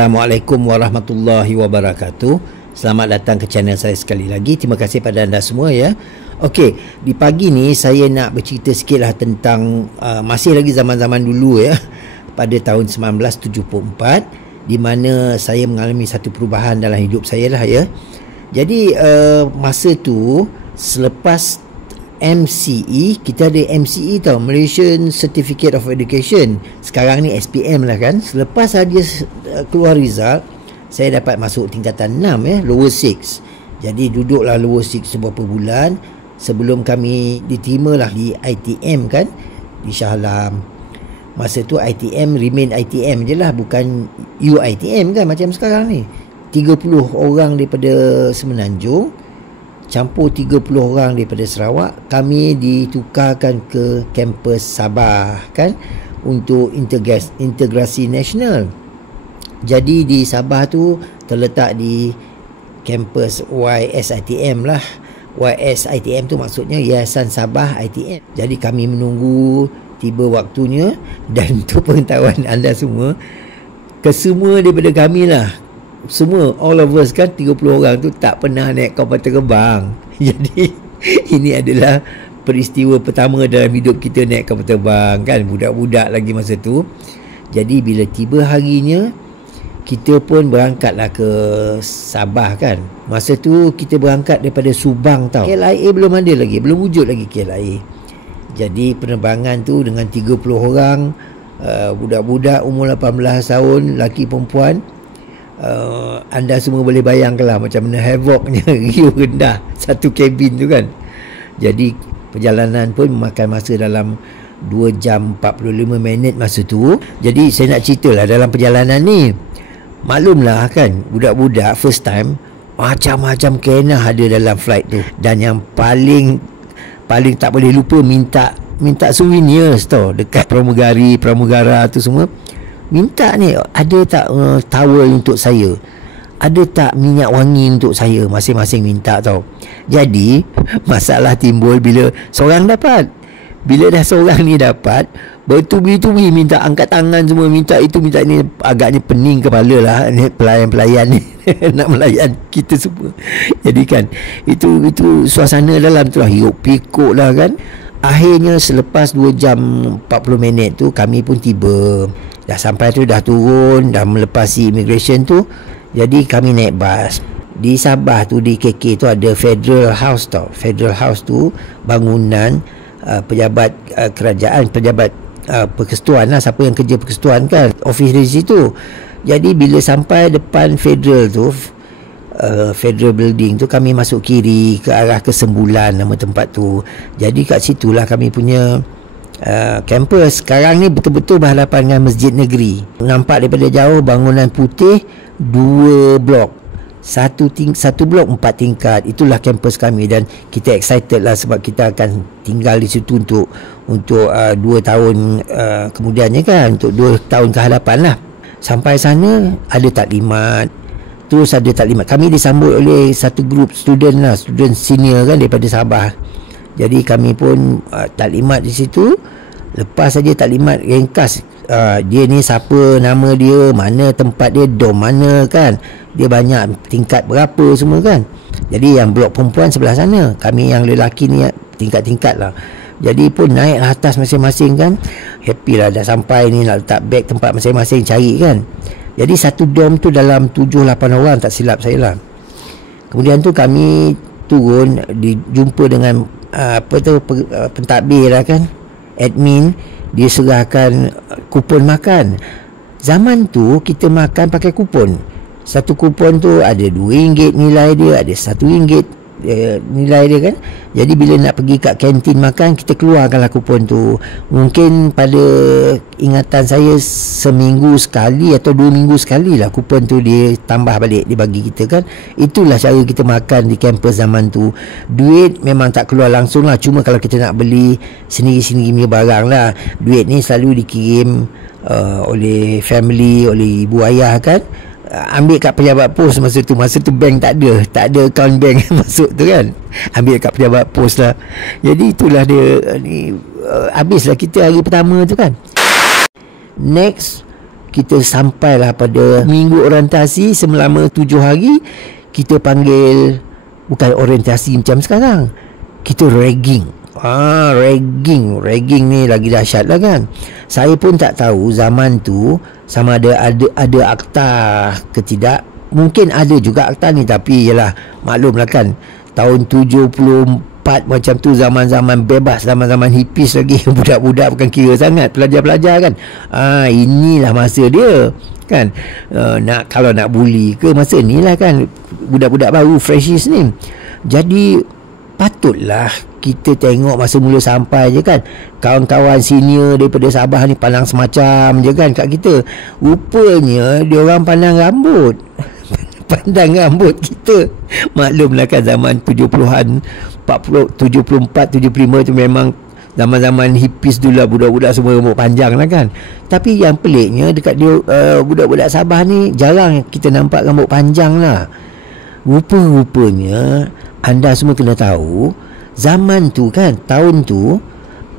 Assalamualaikum warahmatullahi wabarakatuh. Selamat datang ke channel saya sekali lagi. Terima kasih pada anda semua ya. Okey, di pagi ni saya nak bercerita sikit lah tentang masih lagi zaman-zaman dulu ya, pada tahun 1974, di mana saya mengalami satu perubahan dalam hidup saya lah ya. Jadi masa tu selepas MCE, kita ada MCE tau, Malaysian Certificate of Education. Sekarang ni SPM lah kan. Selepas dia keluar result, saya dapat masuk tingkatan 6 ya, lower 6. Jadi duduklah lower 6 beberapa bulan sebelum kami diterima lah di ITM kan, di Shah Alam. Masa tu ITM remain ITM je lah, bukan UITM kan macam sekarang ni. 30 orang daripada Semenanjung campur 30 orang daripada Sarawak, kami ditukarkan ke kampus Sabah kan, untuk integrasi nasional. Jadi di Sabah tu terletak di kampus YSITM lah. YSITM tu maksudnya Yayasan Sabah ITM. Jadi kami menunggu tiba waktunya. Dan untuk pengetahuan anda semua, kesemua daripada kami lah, semua all of us kan, 30 orang tu tak pernah naik kapal terbang. Jadi ini adalah peristiwa pertama dalam hidup kita naik kapal terbang kan, budak-budak lagi masa tu. Jadi bila tiba harinya, kita pun berangkatlah ke Sabah kan. Masa tu kita berangkat daripada Subang tau. KLIA belum ada lagi, belum wujud lagi KLIA. Jadi penerbangan tu dengan 30 orang, budak-budak umur 18 tahun, lelaki perempuan. Anda semua boleh bayangkanlah macam mana havoc-nya riuh rendah satu kabin tu kan. Jadi perjalanan pun memakan masa dalam 2 jam 45 minit masa tu. Jadi saya nak ceritalah dalam perjalanan ni. Maklumlah kan, budak-budak first time, macam-macam kena ada dalam flight tu. Dan yang paling tak boleh lupa, minta souvenirs tau dekat pramugara tu semua. Minta ni, ada tak towel untuk saya, ada tak minyak wangi untuk saya, masing-masing minta tau. Jadi masalah timbul bila seorang dapat. Bila dah seorang ni dapat, bertubi-tubi minta, angkat tangan semua, minta itu minta ni. Agaknya pening kepala lah ni pelayan-pelayan ni nak melayan kita semua. Jadi kan itu suasana dalam tu lah, hirup pikuk lah kan. Akhirnya selepas 2 jam 40 minit tu kami pun tiba. Dah sampai tu, dah turun, dah melepasi immigration tu. Jadi kami naik bas. Di Sabah tu, di KK tu ada Federal House tau. Federal House tu bangunan pejabat kerajaan, pejabat persekutuan lah, siapa yang kerja persekutuan kan, office di situ. Jadi bila sampai depan Federal tu, Federal Building tu, kami masuk kiri ke arah Kesembulan nama tempat tu. Jadi kat situlah kami punya kampus. Sekarang ni betul-betul berhadapan dengan Masjid Negeri. Nampak daripada jauh bangunan putih, 2 blok, satu blok 4 tingkat. Itulah kampus kami dan kita excited lah sebab kita akan tinggal di situ untuk 2 tahun kemudiannya kan, untuk 2 tahun ke hadapan lah. Sampai sana ada taklimat, terus ada taklimat. Kami disambut oleh satu grup student lah, student senior kan daripada Sabah. Jadi kami pun taklimat di situ. Lepas saja taklimat, ringkas dia ni siapa, nama dia, mana tempat dia, dom mana kan, dia banyak tingkat berapa semua kan. Jadi yang blok perempuan sebelah sana, kami yang lelaki ni tingkat-tingkat lah. Jadi pun naik atas masing-masing kan. Happy lah dah sampai ni, nak letak beg tempat masing-masing cari kan. Jadi satu dom tu dalam 7-8 orang tak silap saya lah. Kemudian tu kami turun, dijumpa dengan pentadbir lah kan, admin. Dia serahkan kupon makan. Zaman tu kita makan pakai kupon. Satu kupon tu ada RM2 nilai dia, ada RM1 nilai dia kan. Jadi bila nak pergi kat kantin makan, kita keluarkanlah kupon tu. Mungkin pada ingatan saya seminggu sekali atau 2 minggu sekali lah kupon tu dia tambah balik, dia bagi kita kan. Itulah cara kita makan di kampus zaman tu. Duit memang tak keluar langsung lah, cuma kalau kita nak beli sendiri-sendiri punya barang lah. Duit ni selalu dikirim oleh family, oleh ibu ayah kan. Ambil kat pejabat pos masa tu bank tak ada akaun bank masuk tu kan, ambil kat pejabat pos lah. Jadi itulah dia ni, habislah kita hari pertama tu kan. Next kita sampailah pada minggu orientasi selama 7 hari. Kita panggil bukan orientasi macam sekarang, kita ragging. Ragging ni lagi dahsyat lah kan. Saya pun tak tahu zaman tu sama ada akta ke tidak. Mungkin ada juga akta ni, tapi yalah, maklumlah kan, tahun 74 macam tu, zaman-zaman bebas, zaman-zaman hippies lagi. Budak-budak bukan kira sangat, pelajar-pelajar kan. Inilah masa dia kan. Kalau nak bully ke, masa ni lah kan, budak-budak baru, freshies ni. Jadi patutlah kita tengok masa mula sampai je kan, kawan-kawan senior daripada Sabah ni pandang semacam je kan kat kita. Rupanya dia orang pandang rambut. Pandang rambut kita. Maklumlah kan, zaman 70-an 74, 75 tu memang zaman-zaman hippies dulu lah, budak-budak semua rambut panjang lah kan. Tapi yang peliknya dekat dia, budak-budak Sabah ni jarang kita nampak rambut panjang lah. Rupa-rupanya anda semua kena tahu, zaman tu kan, tahun tu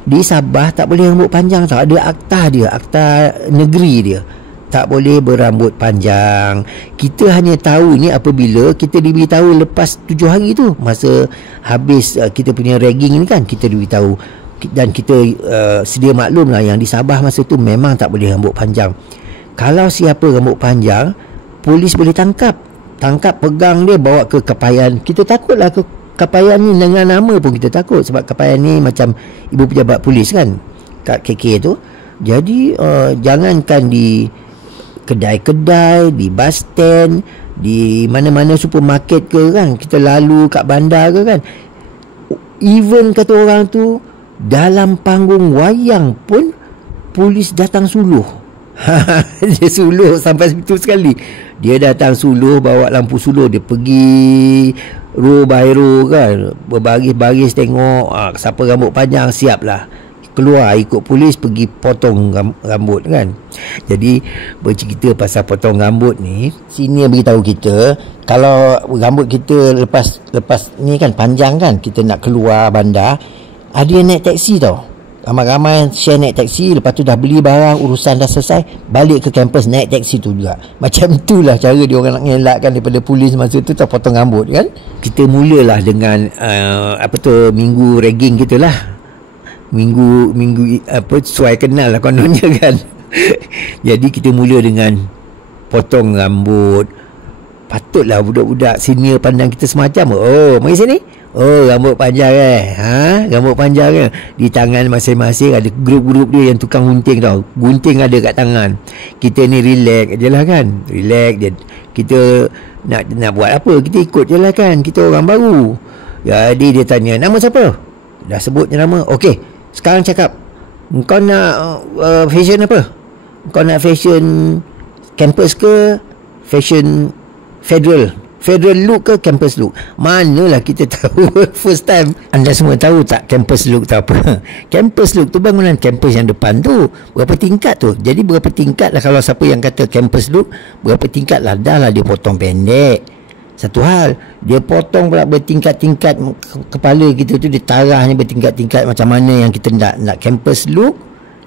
di Sabah tak boleh rambut panjang tau. Ada akta dia, akta negeri dia, tak boleh berambut panjang. Kita hanya tahu ni apabila kita diberitahu lepas 7 hari tu, masa habis kita punya ragging ni kan, kita diberitahu. Dan kita sedia maklum lah yang di Sabah masa tu memang tak boleh rambut panjang. Kalau siapa rambut panjang, polis boleh tangkap, pegang dia, bawa ke Kapayan. Kita takutlah ke Kapayan ni, dengan nama pun kita takut, sebab Kapayan ni macam ibu pejabat polis kan kat KK tu. Jadi jangankan di kedai-kedai, di bus stand, di mana-mana supermarket ke kan, kita lalu kat bandar ke kan, even kata orang tu dalam panggung wayang pun polis datang suluh. Dia suluh sampai situ sekali. Dia datang suluh, bawa lampu suluh, dia pergi row by row kan, berbaris-baris tengok siapa rambut panjang, siaplah keluar ikut polis pergi potong rambut kan. Jadi bercerita pasal potong rambut ni, sini beritahu kita kalau rambut kita lepas ni kan panjang kan, kita nak keluar bandar, ada yang naik taksi tau. Ramai-ramai share naik taksi, lepas tu dah beli barang, urusan dah selesai, balik ke kampus naik taksi tu juga. Macam itulah cara dia orang nak ngelakkan daripada polis masa tu tak potong rambut kan. Kita mulalah dengan minggu ragging kita lah. Minggu sesuai kenal lah kononnya kan. Jadi kita mula dengan potong rambut. Patutlah budak-budak senior pandang kita semacam, mari sini. Rambut panjang rambut panjang di tangan masing-masing ada grup-grup dia yang tukang gunting tau. Gunting ada kat tangan. Kita ni relax je lah kan. Relax je. Kita nak buat apa, kita ikut je lah kan. Kita orang baru. Jadi dia tanya, nama siapa? Dah sebut je nama. Okey, sekarang cakap, kau nak fashion apa? Kau nak fashion campus ke fashion federal look ke campus look? Manalah kita tahu. First time. Anda semua tahu tak campus look tu apa? Campus look tu bangunan campus yang depan tu, berapa tingkat tu. Jadi berapa tingkat lah, kalau siapa yang kata campus look, berapa tingkat lah. Dah lah dia potong pendek, satu hal. Dia potong pula bertingkat-tingkat, kepala kita tu dia tarahnya bertingkat-tingkat. Macam mana yang kita nak campus look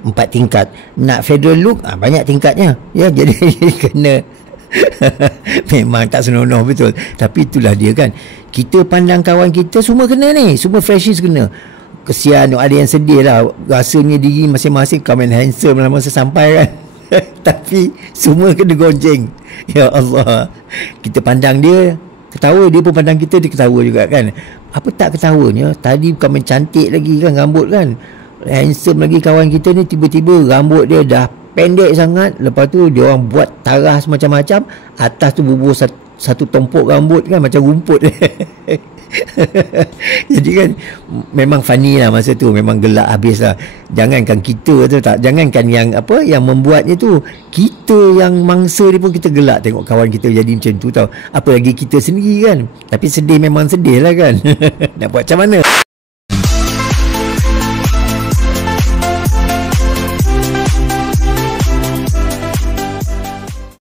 4 tingkat, nak federal look banyak tingkatnya ya. Jadi kena memang tak senonoh betul. Tapi itulah dia kan, kita pandang kawan kita semua kena ni, semua freshies kena. Kesian, ada yang sedih lah, rasanya diri masing-masing komen handsome lah masa sampai kan. Tapi semua kena gonceng. Ya Allah, kita pandang dia ketawa, dia pun pandang kita, dia ketawa juga kan. Apa tak ketawanya, tadi bukan cantik lagi kan rambut kan, handsome lagi kawan kita ni, tiba-tiba rambut dia dah pendek sangat. Lepas tu dia orang buat tarah semacam-macam, atas tu bubuh satu tompok rambut kan, macam rumput. Jadi kan memang funny lah masa tu, memang gelak habis lah. Jangankan kita tu tak, jangankan yang membuatnya tu, kita yang mangsa dia pun kita gelak tengok kawan kita jadi macam tu tau. Apa lagi kita sendiri kan. Tapi sedih, memang sedih lah kan. Nak buat macam mana.